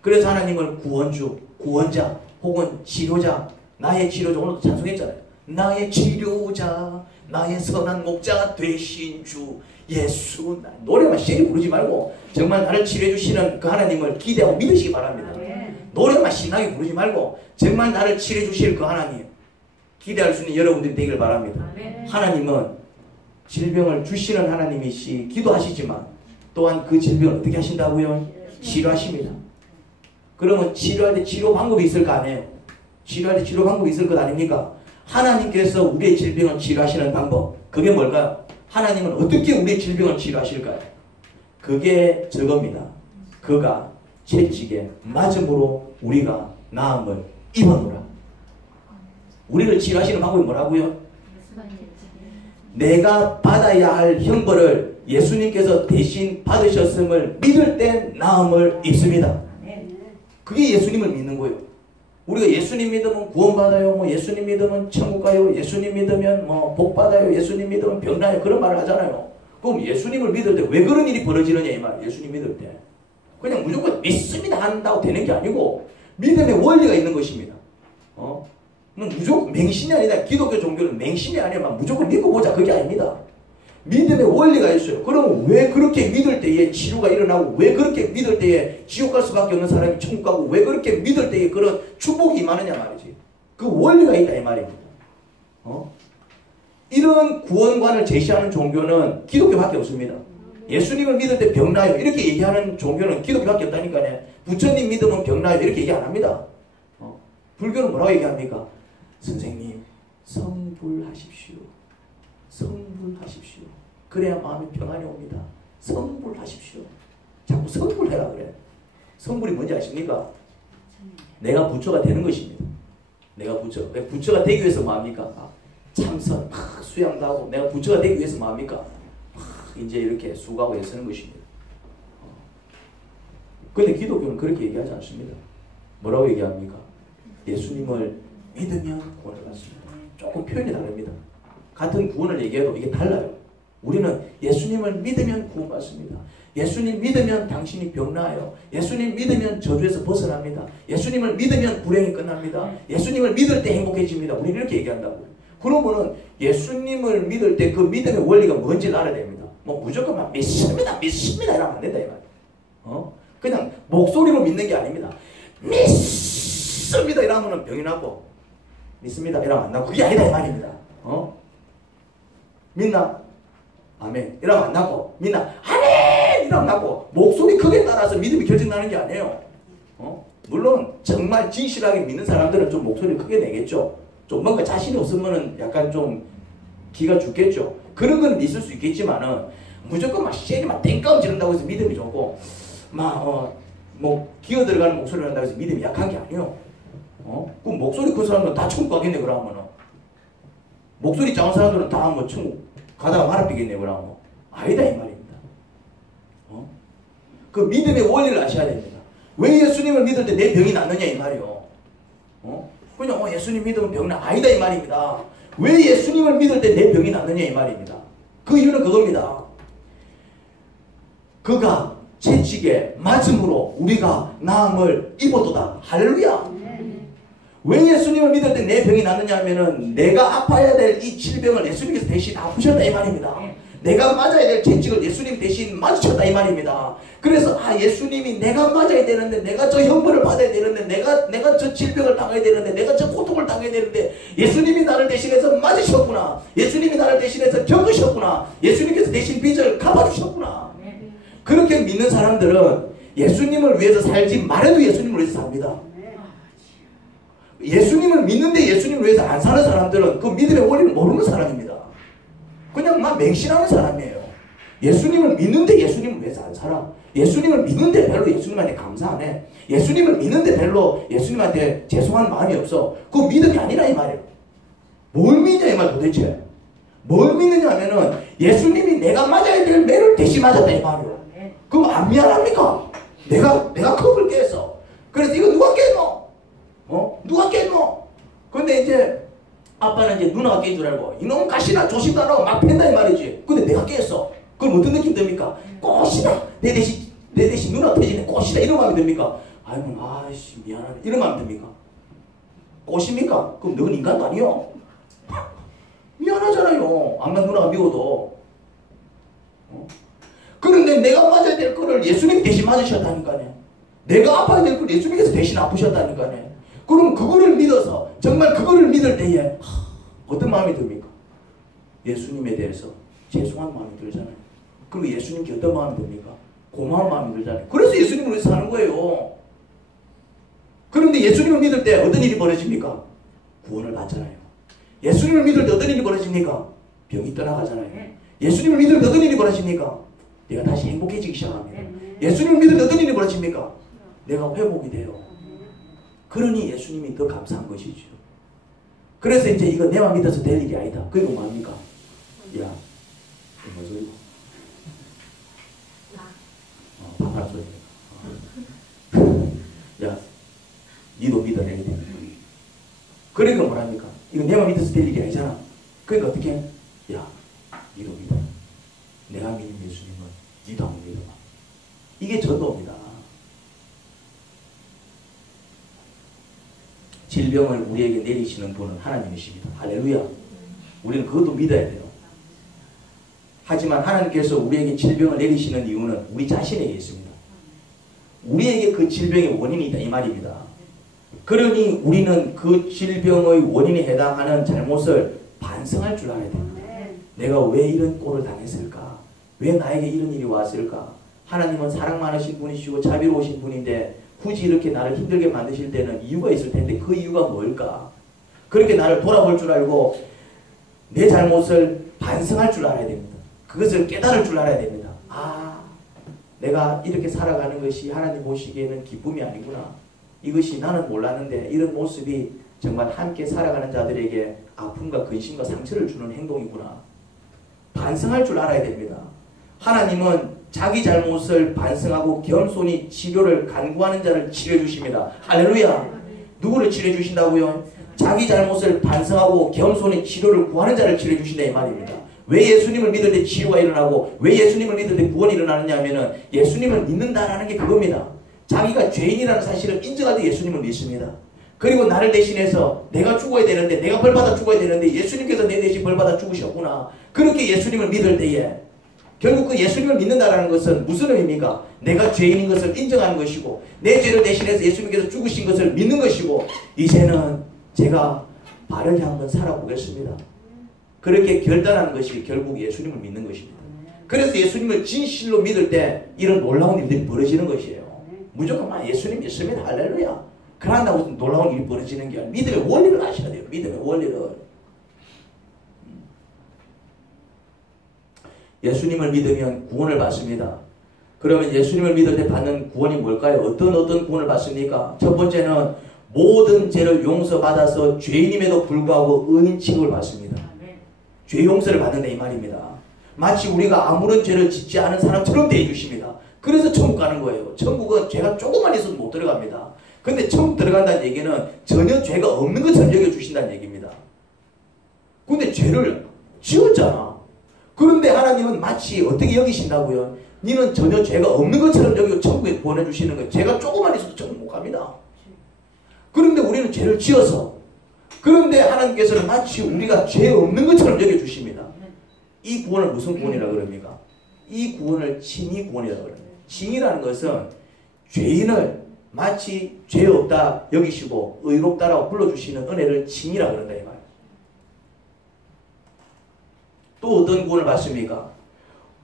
그래서 하나님을 구원주, 구원자 혹은 치료자, 나의 치료자, 오늘도 찬송했잖아요. 나의 치료자, 나의 선한 목자 되신 주 예수. 노래만 신이 부르지 말고 정말 나를 치료해 주시는 그 하나님을 기대하고 믿으시기 바랍니다. 노래만 신나게 부르지 말고 정말 나를 치료해 주실 그 하나님 기대할 수 있는 여러분들이 되길 바랍니다. 하나님은 질병을 주시는 하나님이시 기도하시지만 또한 그 질병을 어떻게 하신다고요? 치료하십니다. 그러면 치료할 때 치료 방법이 있을 거 아니에요? 치료할 때 치료 방법이 있을 것 아닙니까? 하나님께서 우리의 질병을 치료하시는 방법 그게 뭘까요? 하나님은 어떻게 우리의 질병을 치료하실까요? 그게 저겁니다. 그가 채찍에 맞음으로 우리가 나음을 입었노라. 우리를 치료하시는 방법이 뭐라고요? 내가 받아야 할 형벌을 예수님께서 대신 받으셨음을 믿을 때 나음을 입습니다. 그게 예수님을 믿는 거예요. 우리가 예수님 믿으면 구원받아요. 뭐 예수님 믿으면 천국 가요. 예수님 믿으면 뭐 복 받아요. 예수님 믿으면 병 나요. 그런 말을 하잖아요. 그럼 예수님을 믿을 때 왜 그런 일이 벌어지느냐 이 말. 예수님 믿을 때 그냥 무조건 믿습니다 한다고 되는 게 아니고 믿음의 원리가 있는 것입니다. 뭐 무조건 맹신이 아니다. 기독교 종교는 맹신이 아니라 무조건 믿고 보자 그게 아닙니다. 믿음의 원리가 있어요. 그럼 왜 그렇게 믿을 때에 치료가 일어나고 왜 그렇게 믿을 때에 지옥 갈 수밖에 없는 사람이 천국 가고 왜 그렇게 믿을 때에 그런 축복이 임하느냐 말이지. 그 원리가 있다 이 말입니다. 이런 구원관을 제시하는 종교는 기독교밖에 없습니다. 예수님을 믿을 때 병 나요 이렇게 얘기하는 종교는 기독교밖에 없다니까요. 부처님 믿으면 병 나요 이렇게 얘기 안 합니다. 불교는 뭐라고 얘기합니까? 선생님 성불하십시오. 성불하십시오. 그래야 마음에 평안이 옵니다. 성불하십시오. 자꾸 성불해라 그래. 성불이 뭔지 아십니까? 내가 부처가 되는 것입니다. 내가 부처. 부처가 되기 위해서 뭐합니까? 참선, 수양도 하고 내가 부처가 되기 위해서 뭐합니까? 이제 이렇게 수고하고 애쓰는 것입니다. 그런데 기독교는 그렇게 얘기하지 않습니다. 뭐라고 얘기합니까? 예수님을 믿으면 구원을 받습니다. 조금 표현이 다릅니다. 같은 구원을 얘기해도 이게 달라요. 우리는 예수님을 믿으면 구원받습니다. 예수님 믿으면 당신이 병 나아요. 예수님 믿으면 저주에서 벗어납니다. 예수님을 믿으면 불행이 끝납니다. 예수님을 믿을 때 행복해집니다. 우리는 이렇게 얘기한다고. 그러면은 예수님을 믿을 때 그 믿음의 원리가 뭔지를 알아야 됩니다. 뭐 무조건 막 믿습니다 이러면 안 된다 이 말. 그냥 목소리로 믿는 게 아닙니다. 믿습니다 이러면은 병이 나고 믿습니다 이러면 안 나고 그게 아니다 이 말입니다. 믿나? 아멘. 이러면 안 나고 믿나? 아멘! 이러면 나고 목소리 크게 따라서 믿음이 결정나는 게 아니에요. 물론 정말 진실하게 믿는 사람들은 좀 목소리 크게 내겠죠. 좀 뭔가 자신이 없으면은 약간 좀 기가 죽겠죠. 그런 건 있을 수 있겠지만은 무조건 막 쉐리 막 땡깡 지른다고 해서 믿음이 좋고 뭐 기어 들어가는 목소리를 한다고 해서 믿음이 약한 게 아니에요. 그럼 목소리 큰 사람들은 다 천국 가겠네 그러면은. 목소리 작은 사람들은 다 뭐 천국 가다가 말아비겠네 그러면. 아니다 이 말입니다. 그 믿음의 원리를 아셔야 됩니다. 왜 예수님을 믿을 때 내 병이 낫느냐 이 말이요. 그냥 예수님 믿으면 병 나. 아니다 이 말입니다. 왜 예수님을 믿을 때 내 병이 낫느냐 이 말입니다. 그 이유는 그겁니다. 그가 채찍에 맞음으로 우리가 나음을 입었도다. 할렐루야. 왜 예수님을 믿을 때 내 병이 낫느냐 하면은 내가 아파야 될 이 질병을 예수님께서 대신 아프셨다 이 말입니다. 내가 맞아야 될 채찍을 예수님 대신 맞으셨다 이 말입니다. 그래서 예수님이 내가 맞아야 되는데, 내가 저 형벌을 받아야 되는데, 내가 저 질병을 당해야 되는데, 내가 저 고통을 당해야 되는데 예수님이 나를 대신해서 맞으셨구나. 예수님이 나를 대신해서 겪으셨구나. 예수님께서 대신 빚을 갚아주셨구나. 그렇게 믿는 사람들은 예수님을 위해서 살지 말아도 예수님을 위해서 삽니다. 예수님을 믿는데 예수님을 위해서 안 사는 사람들은 그 믿음의 원리를 모르는 사람입니다. 그냥 막 맹신하는 사람이에요. 예수님을 믿는데 예수님을 위해서 안 살아. 예수님을 믿는데 별로 예수님한테 감사 안 해. 예수님을 믿는데 별로 예수님한테 죄송한 마음이 없어. 그거 믿음이 아니라 이 말이에요. 뭘 믿냐 이 말 도대체. 뭘 믿느냐 하면은 예수님이 내가 맞아야 될 매를 대신 맞았다 이 말이에요. 그럼 안 미안합니까? 내가 컵을 깼어. 그래서 이거 누가 깼노? 누가 깼노? 근데 이제 아빠는 이제 누나가 깬 줄 알고 이놈 가시나 조심도 안 하고 막 팬다 이 말이지. 근데 내가 깼어. 그럼 어떤 느낌 듭니까? 꽃이다. 내 대신 누나 대신에 꽃이다. 이런 마음이 듭니까? 아이고 아이씨 미안하네. 이런 마음이 듭니까? 꽃입니까? 그럼 너는 인간도 아니요. 미안하잖아요. 암만 누나가 미워도. 그런데 내가 맞아야 될 거를 예수님이 대신 맞으셨다니까요. 내가 아파야 될 걸 예수님께서 대신 아프셨다니까요. 그럼 그거를 믿어서 정말 그거를 믿을 때에 어떤 마음이 듭니까? 예수님에 대해서 죄송한 마음이 들잖아요. 그리고 예수님께 어떤 마음이 듭니까? 고마운 마음이 들잖아요. 그래서 예수님을 위해서 사는 거예요. 그런데 예수님을 믿을 때 어떤 일이 벌어집니까? 구원을 받잖아요. 예수님을 믿을 때 어떤 일이 벌어집니까? 병이 떠나가잖아요. 예수님을 믿을 때 어떤 일이 벌어집니까? 내가 다시 행복해지기 시작합니다. 예수님을 믿을 때 어떤 일이 벌어집니까? 내가 회복이 돼요. 그러니 예수님이 더 감사한 것이죠. 그래서 이제 이거 내만 믿어서 될 일이 아니다. 그리고 뭡니까? 야, 이거 뭐 소리고? 바깥 소리니까. 야, 니도 믿어내야 돼. 그러니까 뭐랍니까? 이거 내만 믿어서 될 일이 아니잖아. 그러니까 어떻게 해? 야, 니도 믿어. 내가 믿는 예수님은 니도 한번 믿어봐. 이게 전도입니다. 질병을 우리에게 내리시는 분은 하나님이십니다. 할렐루야. 우리는 그것도 믿어야 돼요. 하지만 하나님께서 우리에게 질병을 내리시는 이유는 우리 자신에게 있습니다. 우리에게 그 질병의 원인이 있다 이 말입니다. 그러니 우리는 그 질병의 원인에 해당하는 잘못을 반성할 줄 알아야 됩니다. 내가 왜 이런 꼴을 당했을까? 왜 나에게 이런 일이 왔을까? 하나님은 사랑 많으신 분이시고 자비로우신 분인데 굳이 이렇게 나를 힘들게 만드실 때는 이유가 있을 텐데 그 이유가 뭘까? 그렇게 나를 돌아볼 줄 알고 내 잘못을 반성할 줄 알아야 됩니다. 그것을 깨달을 줄 알아야 됩니다. 내가 이렇게 살아가는 것이 하나님 보시기에는 기쁨이 아니구나. 이것이 나는 몰랐는데 이런 모습이 정말 함께 살아가는 자들에게 아픔과 근심과 상처를 주는 행동이구나. 반성할 줄 알아야 됩니다. 하나님은 자기 잘못을 반성하고 겸손히 치료를 간구하는 자를 치료해 주십니다. 할렐루야. 누구를 치료해 주신다고요? 자기 잘못을 반성하고 겸손히 치료를 구하는 자를 치료해 주신다 이 말입니다. 왜 예수님을 믿을 때 치료가 일어나고 왜 예수님을 믿을 때 구원이 일어나느냐 하면은 예수님을 믿는다라는 게 그겁니다. 자기가 죄인이라는 사실을 인정할 때 예수님을 믿습니다. 그리고 나를 대신해서 내가 죽어야 되는데 내가 벌받아 죽어야 되는데 예수님께서 내 대신 벌받아 죽으셨구나. 그렇게 예수님을 믿을 때에 결국 그 예수님을 믿는다라는 것은 무슨 의미입니까? 내가 죄인인 것을 인정하는 것이고 내 죄를 대신해서 예수님께서 죽으신 것을 믿는 것이고 이제는 제가 바르게 한번 살아보겠습니다. 그렇게 결단하는 것이 결국 예수님을 믿는 것입니다. 그래서 예수님을 진실로 믿을 때 이런 놀라운 일들이 벌어지는 것이에요. 무조건 예수님 믿습니다. 할렐루야. 그런다고 놀라운 일이 벌어지는 게 아니라 믿음의 원리를 아셔야 돼요. 믿음의 원리를. 예수님을 믿으면 구원을 받습니다. 그러면 예수님을 믿을 때 받는 구원이 뭘까요? 어떤 구원을 받습니까? 첫 번째는 모든 죄를 용서받아서 죄인임에도 불구하고 의인 취급을 받습니다. 죄 용서를 받는다 이 말입니다. 마치 우리가 아무런 죄를 짓지 않은 사람처럼 대해주십니다. 그래서 천국 가는 거예요. 천국은 죄가 조금만 있어도 못 들어갑니다. 근데 천국 들어간다는 얘기는 전혀 죄가 없는 것처럼 여겨주신다는 얘기입니다. 근데 죄를 지었잖아. 그런데 하나님은 마치 어떻게 여기신다고요? 니는 전혀 죄가 없는 것처럼 여기 천국에 보내주시는 거예요. 죄가 조금만 있어도 천국 못 갑니다. 그런데 우리는 죄를 지어서 그런데 하나님께서는 마치 우리가 죄 없는 것처럼 여겨주십니다. 이 구원을 무슨 구원이라고 그럽니까? 이 구원을 칭의 구원이라고 그럽니다. 칭의라는 것은 죄인을 마치 죄 없다 여기시고 의롭다라고 불러주시는 은혜를 칭의라고 그런다 이 말이에요. 또 어떤 구원을 받습니까?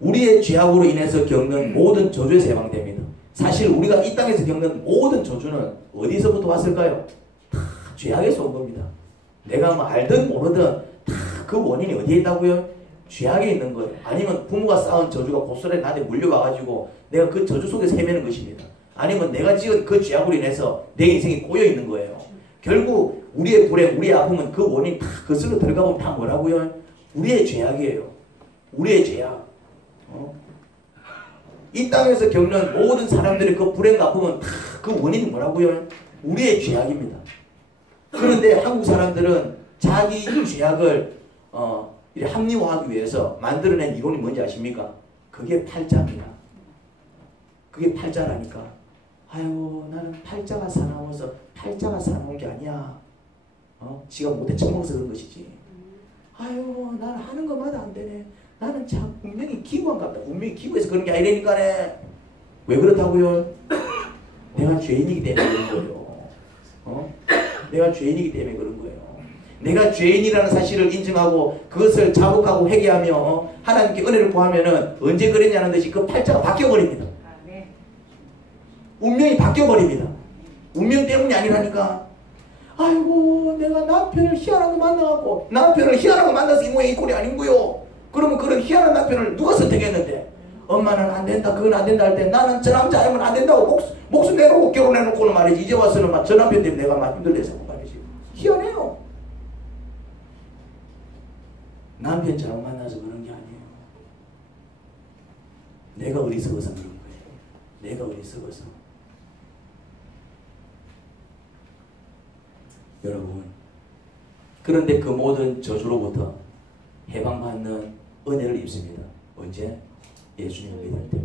우리의 죄악으로 인해서 겪는 모든 저주에서 해방됩니다. 사실 우리가 이 땅에서 겪는 모든 저주는 어디서부터 왔을까요? 다 죄악에서 온 겁니다. 내가 뭐 알든 모르든 다 그 원인이 어디에 있다고요? 죄악에 있는 거예요. 아니면 부모가 쌓은 저주가 고스란히 나한테 물려와가지고 내가 그 저주 속에서 헤매는 것입니다. 아니면 내가 지은 그 죄악으로 인해서 내 인생이 꼬여 있는 거예요. 결국 우리의 불행, 우리의 아픔은 그 원인 다 거슬러 들어가 보면 다 뭐라고요? 우리의 죄악이에요. 우리의 죄악. 이 땅에서 겪는 모든 사람들의 그 불행, 아픔은 다 그 원인이 뭐라고요? 우리의 죄악입니다. 그런데 한국 사람들은 자기 죄악을 이렇게 합리화하기 위해서 만들어낸 이론이 뭔지 아십니까? 그게 팔자입니다. 그게 팔자라니까. 아유, 나는 팔자가 사나워서 팔자가 사나운 게 아니야. 지가 못해 처먹어서 그런 것이지. 아유, 나는 하는 것마다 안 되네. 나는 참 분명히 기구한 같다. 분명히 기구해서 그런 게 아니라니까네. 왜 그렇다고요? 내가 죄인이기 때문에 그런 거예요. 내가 죄인이기 때문에 그런 거예요. 내가 죄인이라는 사실을 인정하고 그것을 자복하고 회개하며 하나님께 은혜를 구하면은 언제 그랬냐는 듯이 그 팔자가 바뀌어버립니다. 운명이 바뀌어버립니다. 운명 때문이 아니라니까. 아이고, 내가 남편을 희한한 거 만나갖고 남편을 희한한 거 만나서 이 모양 이 꼴이 아닌 거요. 그러면 그런 희한한 남편을 누가 선택했는데? 엄마는 안 된다, 그건 안 된다 할 때 나는 저 남자 아니면 안 된다고 목숨 내놓고 결혼해놓고는 말이지. 이제 와서는 막 저 남편 때문에 내가 막 힘들대서 말이지. 희한해요. 남편 잘못 만나서 그런 게 아니에요. 내가 어리석어서 그런 거예요. 내가 어리석어서. 여러분, 그런데 그 모든 저주로부터 해방받는 은혜를 입습니다. 언제? 예수님을 믿을 때.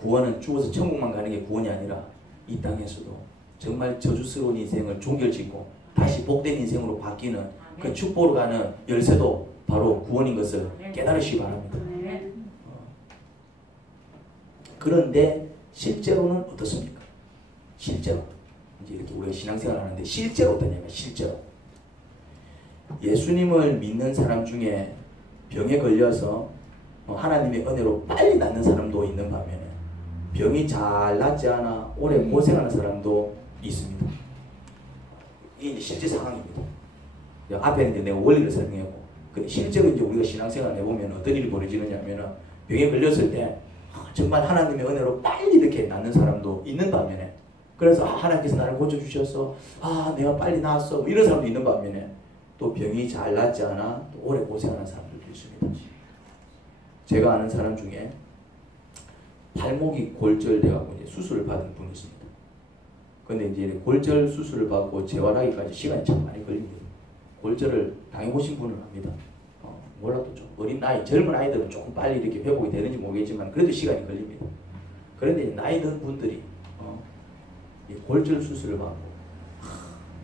구원은 죽어서 천국만 가는 게 구원이 아니라 이 땅에서도 정말 저주스러운 인생을 종결짓고 다시 복된 인생으로 바뀌는 그 축복으로 가는 열쇠도 바로 구원인 것을 깨달으시기 바랍니다. 그런데 실제로는 어떻습니까? 실제로 이제 이렇게 우리가 신앙생활을 하는데 실제로 어떠냐면 실제로 예수님을 믿는 사람 중에 병에 걸려서 하나님의 은혜로 빨리 낫는 사람도 있는 반면에 병이 잘 낫지 않아 오래 고생하는 사람도 있습니다. 이게 실제 상황입니다. 앞에는 이제 내가 원리를 설명했고, 근데 실제로 이제 우리가 신앙생활 해보면 어떤 일이 벌어지느냐면은 병에 걸렸을 때 정말 하나님의 은혜로 빨리 이렇게 낫는 사람도 있는 반면에, 그래서 하나님께서 나를 고쳐주셔서 내가 빨리 나았어 뭐 이런 사람도 있는 반면에 또 병이 잘 낫지 않아 또 오래 고생하는 사람들도 있습니다. 제가 아는 사람 중에 발목이 골절돼가지고 이제 수술을 받은 분이 있습니다. 근데 이제 골절 수술을 받고 재활하기까지 시간이 참 많이 걸립니다. 골절을 당해보신 분은 압니다. 몰라도 좀 어린 나이, 젊은 아이들은 조금 빨리 이렇게 회복이 되는지 모르겠지만 그래도 시간이 걸립니다. 그런데 이제 나이 든 분들이 이 골절 수술을 받고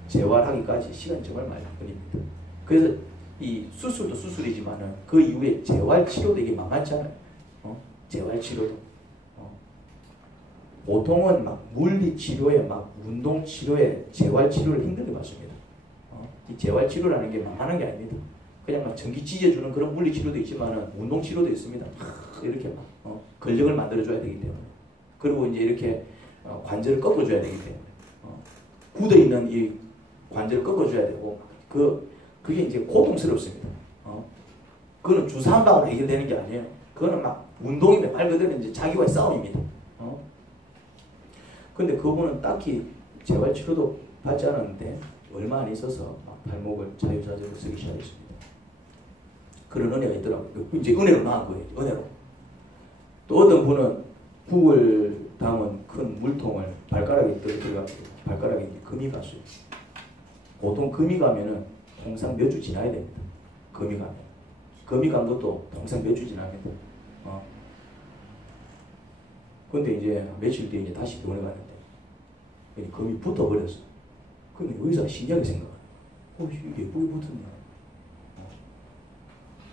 재활하기까지 시간이 정말 많이 걸립니다. 그래서 이 수술도 수술이지만은 그 이후에 재활 치료도 이게 만만치 않아요. 재활 치료도. 보통은 막 물리 치료에 막 운동 치료에 재활 치료를 힘들게 받습니다. 이 재활 치료라는 게 만만한 게 아닙니다. 그냥 막 전기 찢어주는 그런 물리 치료도 있지만은 운동 치료도 있습니다. 이렇게 막 근력을 만들어줘야 되기 때문에. 그리고 이제 이렇게 관절을 꺾어줘야 되기 때문에 굳어 있는 이 관절을 꺾어줘야 되고 그게 이제 고통스럽습니다. 그거는 주사 한 방으로 해결되는 게 아니에요. 그거는 막 운동인데 말 그대로 이제 자기와의 싸움입니다. 근데 그분은 딱히 재활 치료도 받지 않았는데 얼마 안 있어서 막 발목을 자유자재로 쓰기 시작했습니다. 그런 은혜가 있더라고요. 이제 은혜로 나은 거예요. 은혜로. 또 어떤 분은 북을 담은 큰 물통을 발가락에 떨어뜨려가지고 발가락에 금이 갔어요. 보통 금이 가면은 통상 몇 주 지나야 됩니다. 금이 가면. 금이 간 것도 통상 몇 주 지납니다. 근데 이제 며칠 뒤에 이제 다시 병원에 갔는데 금이 붙어버렸어. 근데 의사가 신기하게 생각하네. 이게 예쁘게 붙었냐.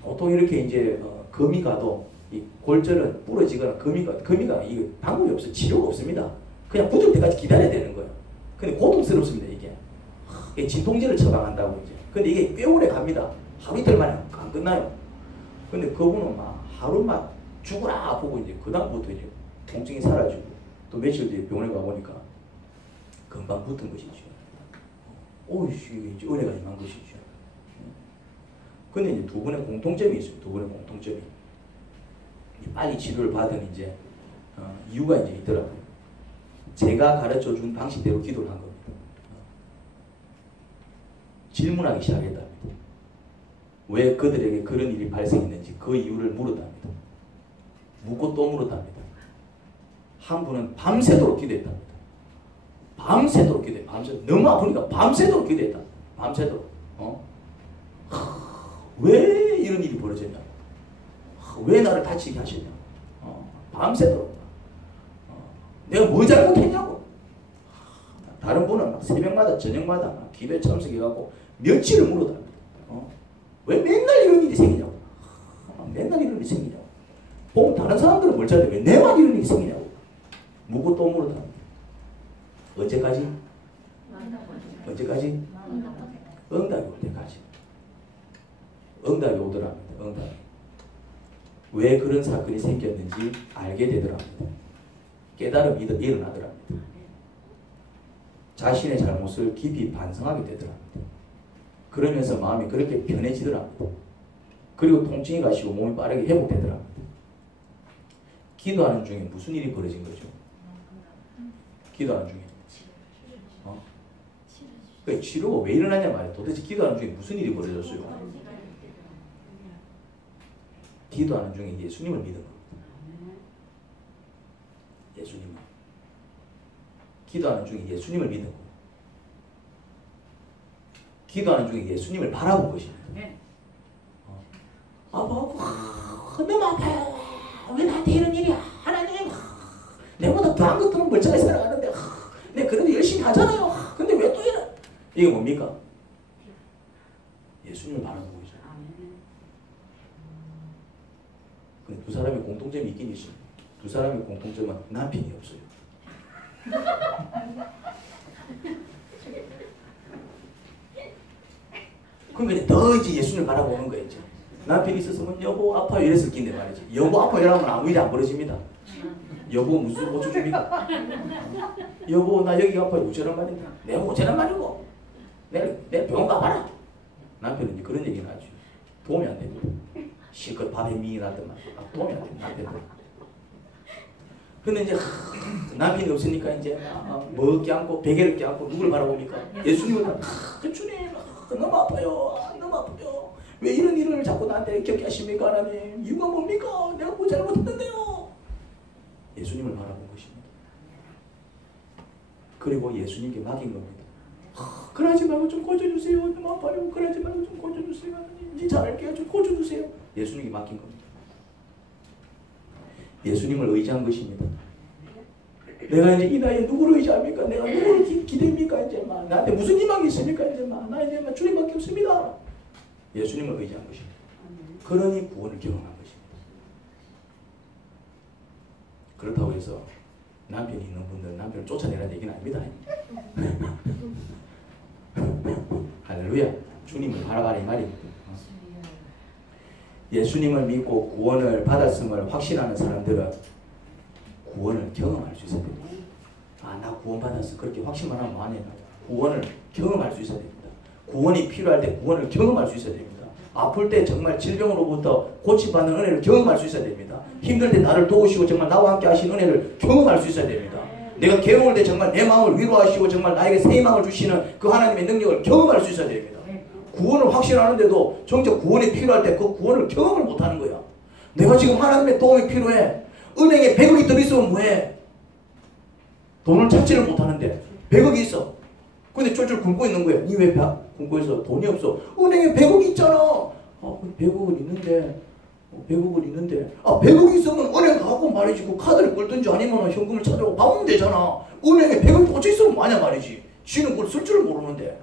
보통 이렇게 이제 금이 가도 이 골절은 부러지거나 금이가 이거 방법이 없어요. 치료가 없습니다. 그냥 굳을 때까지 기다려야 되는 거예요. 근데 고통스럽습니다 이게. 진통제를 처방한다고 이제. 근데 이게 꽤 오래 갑니다. 하루 이틀 만에 안 끝나요. 근데 그분은 막 하루만 죽으라 보고 이제 그 다음부터 이제 통증이 사라지고 또 며칠 뒤에 병원에 가보니까 금방 붙은 것이죠. 오이씨 이제 은혜가 임한 것이죠. 근데 이제 두 분의 공통점이 있어요. 두 분의 공통점이. 빨리 치료를 받은 이제 이유가 이제 있더라고요. 제가 가르쳐 준 방식대로 기도를 한 겁니다. 질문하기 시작했답니다. 왜 그들에게 그런 일이 발생했는지 그 이유를 물었답니다. 묻고 또 물었답니다. 한 분은 밤새도록 기도했답니다. 밤새도록 기도해. 밤새도록. 너무 아프니까 밤새도록 기도했다. 밤새도록. 왜 이런 일이 벌어졌냐? 왜 나를 다치게 하셨냐? 밤새도록. 내가 뭐 잘못했냐고. 다른 분은 막 새벽마다 저녁마다 막 기도에 참석해갖고 며칠을 물어답니다. 왜 맨날 이런 일이 생기냐고. 맨날 이런 일이 생기냐고. 보면 다른 사람들은 뭘 잘해. 왜 내만 이런 일이 생기냐고. 묻고 또 물어답니다. 언제까지? 언제까지? 응답이 올 때까지. 응답이 오더랍니다. 응답이. 왜 그런 사건이 생겼는지 알게 되더랍니다. 깨달음이 일어나더랍니다. 자신의 잘못을 깊이 반성하게 되더랍니다. 그러면서 마음이 그렇게 편해지더랍니다. 그리고 통증이 가시고 몸이 빠르게 회복되더랍니다. 기도하는 중에 무슨 일이 벌어진 거죠? 기도하는 중에. 그 치료가 왜 일어나냐 말이에요. 도대체 기도하는 중에 무슨 일이 벌어졌어요? 기도하는 중에 예수님을 믿은 겁니다. 예수님을. 기도하는 중에 예수님을 믿은 거예요. 기도하는 중에 예수님을 바라본 것입니다. 아파하고 너무 아파요. 왜 나한테 이런 일이야. 하나님 내보다 더한 것들은 멀쩡하게 살아가는데 내가 그래도 열심히 하잖아요. 근데 왜 또 이래. 이게 뭡니까? 예수님을 바라본 거죠. 근데 두 사람의 공통점이 있긴 있습니다. 두 사람의 공통점은 남편이 없어요. 그러니까 더 이제 예수님을 바라보는 거예요. 이제. 남편이 있었으면 여보 아파요 이랬을 텐데 말이지. 여보 아파요 이러면 아무 일이 안 벌어집니다. 여보 무슨 고쳐 줍니까? 여보 나 여기 아파요. 어쩌란 말인데. 내가 어쩌란 말이고. 내가 병원 가봐라. 남편은 이제 그런 얘기는 하죠. 도움이 안 됩니다. 실컷 밥에 미이 나더만 도움이 안 됩니다. 남편은. 근데 이제 남편이 없으니까 이제 먹을 게 않고 베개를 껴안고 누굴 바라봅니까? 예수님을 주님 너무 아파요. 너무 아파요. 왜 이런 일을 자꾸 나한테 겪게 하십니까 하나님? 이유가 뭡니까? 내가 뭐 잘못했는데요. 예수님을 바라본 것입니다. 그리고 예수님께 맡긴 겁니다. 그러지 말고 좀 고쳐주세요. 너무 아파요. 그러지 말고 좀 고쳐주세요. 하나님 이제 잘할게요. 좀 고쳐주세요. 예수님께 맡긴 겁니다. 예수님을 의지한 것입니다. 내가 이제 이 나이에 누구를 의지합니까? 내가 누구를 기대입니까? 이제 막 나한테 무슨 희망이 있습니까? 이제 막 나 이제 막 주님밖에 없습니다. 예수님을 의지한 것입니다. 그러니 구원을 경험한 것입니다. 그렇다고 해서 남편이 있는 분들은 남편을 쫓아내라는 얘기는 아닙니다. 할렐루야. 주님을 바라봐라 이 말입니다. 예수님을 믿고 구원을 받았음을 확신하는 사람들은 구원을 경험할 수 있어야 됩니다. 나 구원 받았어. 그렇게 확신만 하면 안 해요. 구원을 경험할 수 있어야 됩니다. 구원이 필요할 때 구원을 경험할 수 있어야 됩니다. 아플 때 정말 질병으로부터 고침받는 은혜를 경험할 수 있어야 됩니다. 힘들 때 나를 도우시고 정말 나와 함께 하신 은혜를 경험할 수 있어야 됩니다. 내가 괴로울 때 정말 내 마음을 위로하시고 정말 나에게 새 희망을 주시는 그 하나님의 능력을 경험할 수 있어야 됩니다. 구원을 확신하는데도 정작 구원이 필요할 때 그 구원을 경험을 못하는 거야. 내가 지금 하나님의 도움이 필요해. 은행에 100억이 들어있으면 뭐해? 돈을 찾지를 못하는데 100억이 있어. 근데 쫄쫄 굶고 있는 거야. 니 왜 굶고 있어? 돈이 없어. 은행에 100억이 있잖아. 100억은 있는데 100억은 있는데 100억이 있으면 은행 가고 말이지. 그 카드를 끌든지 아니면 현금을 찾아오고 받으면 되잖아. 은행에 100억이 꽂혀 있으면 뭐하냐 말이지. 쥐는 그걸 쓸 줄 모르는데.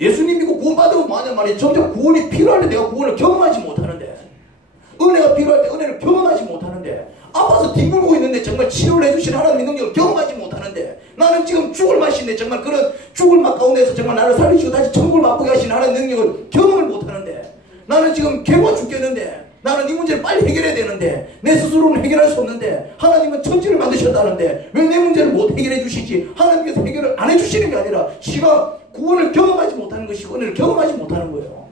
예수님 믿고 구원 받으면 뭐하냐 말이지. 점점 구원이 필요한데 내가 구원을 경험하지 못하는 은혜가 필요할 때 은혜를 경험하지 못하는데, 아파서 뒹굴고 있는데 정말 치료를 해주신 하나님의 능력을 경험하지 못하는데, 나는 지금 죽을 맛인데 정말 그런 죽을 맛 가운데서 정말 나를 살리시고 다시 천국을 맛보게 하신 하나님의 능력을 경험을 못하는데, 나는 지금 괴로워 죽겠는데, 나는 이 문제를 빨리 해결해야 되는데 내 스스로는 해결할 수 없는데 하나님은 천지를 만드셨다는데 왜 내 문제를 못 해결해 주시지? 하나님께서 해결을 안 해주시는 게 아니라 지가 구원을 경험하지 못하는 것이고 은혜를 경험하지 못하는 거예요.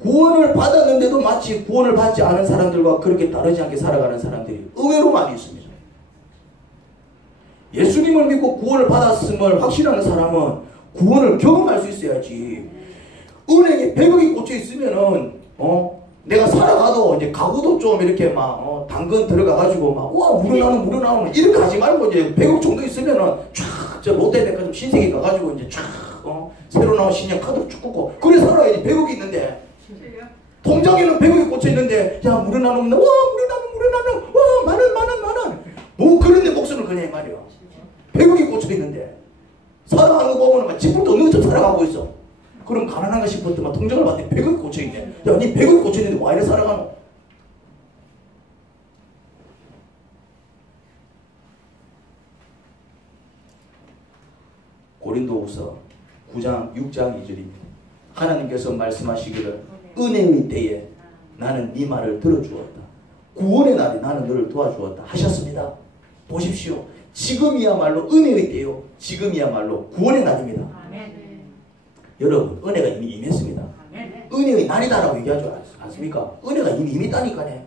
구원을 받았는데도 마치 구원을 받지 않은 사람들과 그렇게 다르지 않게 살아가는 사람들이 의외로 많이 있습니다. 예수님을 믿고 구원을 받았음을 확신하는 사람은 구원을 경험할 수 있어야지. 은행에 100억이 꽂혀 있으면은 내가 살아가도 이제 가구도 좀 이렇게 막 당근 들어가가지고 막 우와 물어나오는 이렇게 하지 말고 이제 100억 정도 있으면은 쫙 저 롯데백화점 신세계 가가지고 이제 쫙 새로 나온 신형 카드로 쭉 꽂고 그래 살아야지. 100억이 있는데 통장에는 100억이 꽂혀 있는데 야 물어나오는 와 물어나는 와 만원 뭐 그런데 목숨을 그냥 이 말이야. 100억이 꽂혀 있는데 살아가는 거 보면 막 집부터 없는 것처럼 살아가고 있어. 그럼 가난한가 싶었더만 통장을 봤더니 100억이 꽂혀있네. 야, 니 100억이 꽂혀있는데 와 이래 살아가노? 고린도후서 9장 6장 2절입니다. 하나님께서 말씀하시기를 은혜의 때에 나는 네 말을 들어주었다. 구원의 날에 나는 너를 도와주었다 하셨습니다. 보십시오. 지금이야말로 은혜의 때요. 지금이야말로 구원의 날입니다. 여러분 은혜가 이미 임했습니다. 은혜의 날이다라고 얘기하지 않습니까? 은혜가 이미 임했다니까요.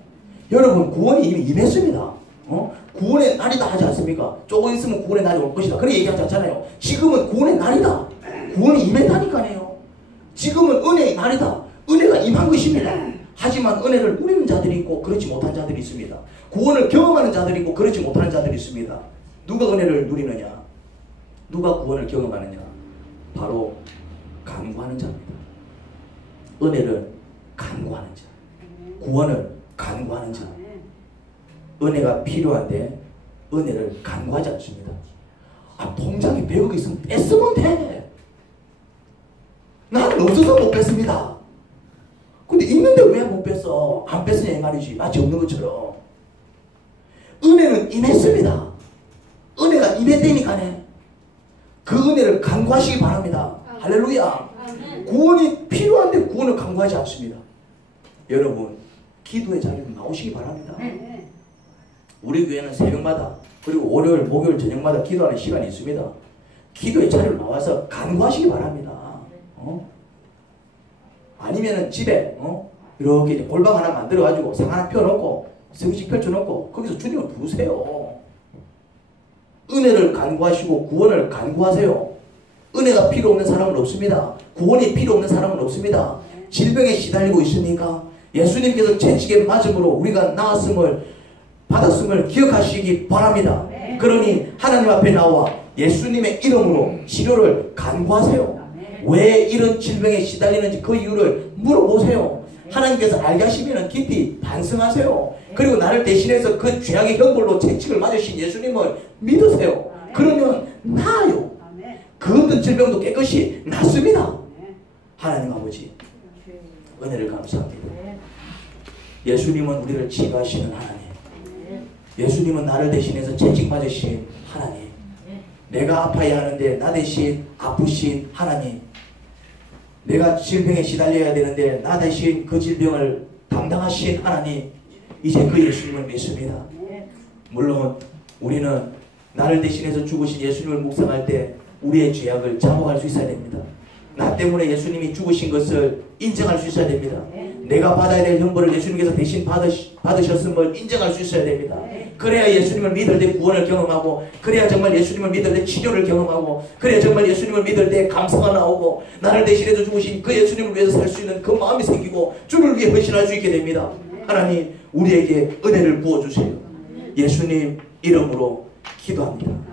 여러분 구원이 이미 임했습니다. 구원의 날이다 하지 않습니까? 조금 있으면 구원의 날이 올 것이다. 그렇게 얘기하지 않잖아요. 지금은 구원의 날이다. 구원이 임했다니까요. 지금은 은혜의 날이다. 은혜가 임한 것입니다. 하지만 은혜를 누리는 자들이 있고 그렇지 못한 자들이 있습니다. 구원을 경험하는 자들이 있고 그렇지 못하는 자들이 있습니다. 누가 은혜를 누리느냐? 누가 구원을 경험하느냐? 바로 간구하는 자입니다. 은혜를 간구하는 자, 구원을 간구하는 자. 은혜가 필요한데 은혜를 간구하지 않습니다. 통장에 100억이 있으면 뺐으면 돼. 나는 없어서 못 뺐습니다. 근데 있는데 왜 못 뺐어? 안 뺐으냐 이 말이지. 마치 없는 것처럼. 은혜는 임했습니다. 은혜가 임했다니까네. 그 은혜를 간구하시기 바랍니다. 할렐루야. 구원이 필요한데 구원을 간구하지 않습니다. 여러분 기도의 자리로 나오시기 바랍니다. 우리 교회는 새벽마다 그리고 월요일 목요일 저녁마다 기도하는 시간이 있습니다. 기도의 자리로 나와서 간구하시기 바랍니다. 아니면은 집에 이렇게 이제 골방 하나 만들어 가지고 상 하나 펴놓고 세우식 펼쳐놓고 거기서 주님을 부르세요. 은혜를 간구하시고 구원을 간구하세요. 은혜가 필요 없는 사람은 없습니다. 구원이 필요 없는 사람은 없습니다. 질병에 시달리고 있습니까? 예수님께서 채찍에 맞음으로 우리가 나았음을 받았음을 기억하시기 바랍니다. 그러니 하나님 앞에 나와 예수님의 이름으로 치료를 간구하세요. 왜 이런 질병에 시달리는지 그 이유를 물어보세요. 하나님께서 알게 하시면 깊이 반성하세요. 그리고 나를 대신해서 그 죄악의 형벌로 채찍을 맞으신 예수님을 믿으세요. 그러면 나아요. 그 어떤 질병도 깨끗이 낫습니다. 하나님 아버지 은혜를 감사합니다. 예수님은 우리를 치료하시는 하나님, 예수님은 나를 대신해서 채찍 맞으신 하나님, 내가 아파야 하는데 나 대신 아프신 하나님, 내가 질병에 시달려야 되는데 나 대신 그 질병을 담당하신 하나님, 이제 그 예수님을 믿습니다. 물론 우리는 나를 대신해서 죽으신 예수님을 묵상할 때 우리의 죄악을 자복할 수 있어야 됩니다. 나 때문에 예수님이 죽으신 것을 인정할 수 있어야 됩니다. 내가 받아야 될 형벌을 예수님께서 대신 받으셨음을 인정할 수 있어야 됩니다. 그래야 예수님을 믿을 때 구원을 경험하고, 그래야 정말 예수님을 믿을 때 치료를 경험하고, 그래야 정말 예수님을 믿을 때 감사가 나오고, 나를 대신해서 죽으신 그 예수님을 위해서 살 수 있는 그 마음이 생기고 주를 위해 헌신할 수 있게 됩니다. 하나님 우리에게 은혜를 부어주세요. 예수님 이름으로 기도합니다.